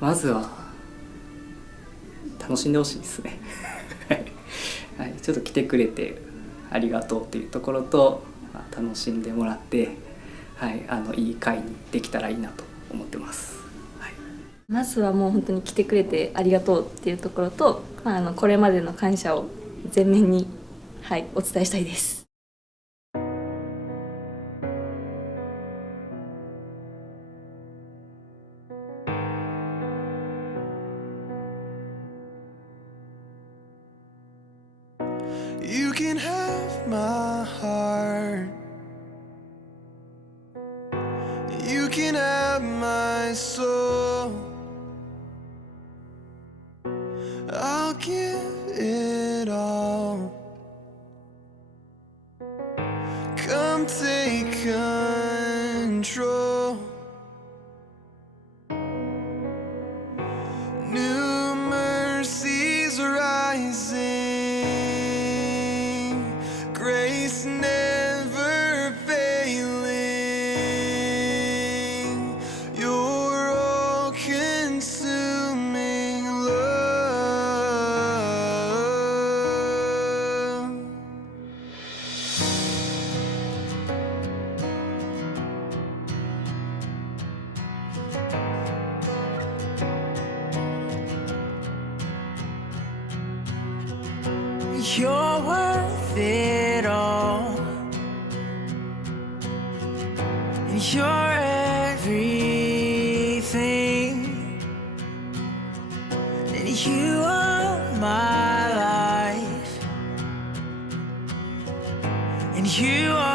まずは楽しんでほしいですねはい、ちょっと来てくれてありがとうっていうところと、楽しんでもらって、はい、いい会にできたらいいなと思ってます、はい、まずはもう本当に来てくれてありがとうっていうところと、これまでの感謝を前面に、はい、お伝えしたいです。You can have my heart. You can have my soul. I'll give it all. Come take control. New mercies rising. Grace never failing. Your all-consuming love. You're worth it all, and you're everything, and you are my life, and you are